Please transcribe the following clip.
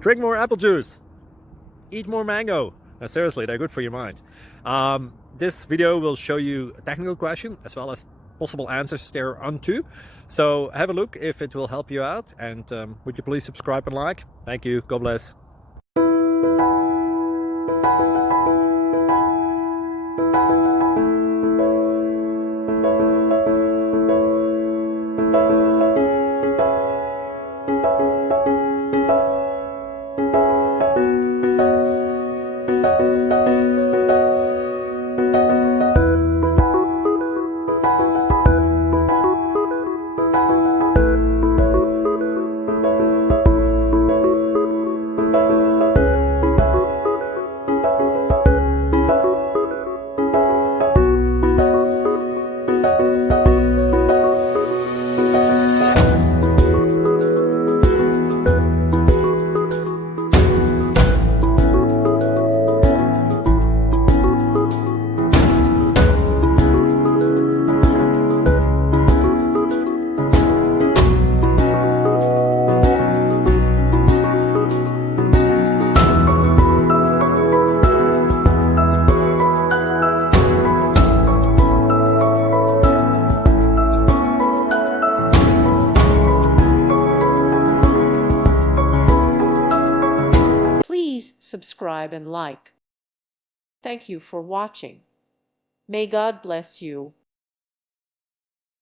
Drink more apple juice. Eat more mango. Seriously, they're good for your mind. This video will show you a technical question as well as possible answers thereunto. So have a look if it will help you out, and would you please subscribe and like? Thank you. God bless. Please subscribe and like. Thank you for watching. May God bless you.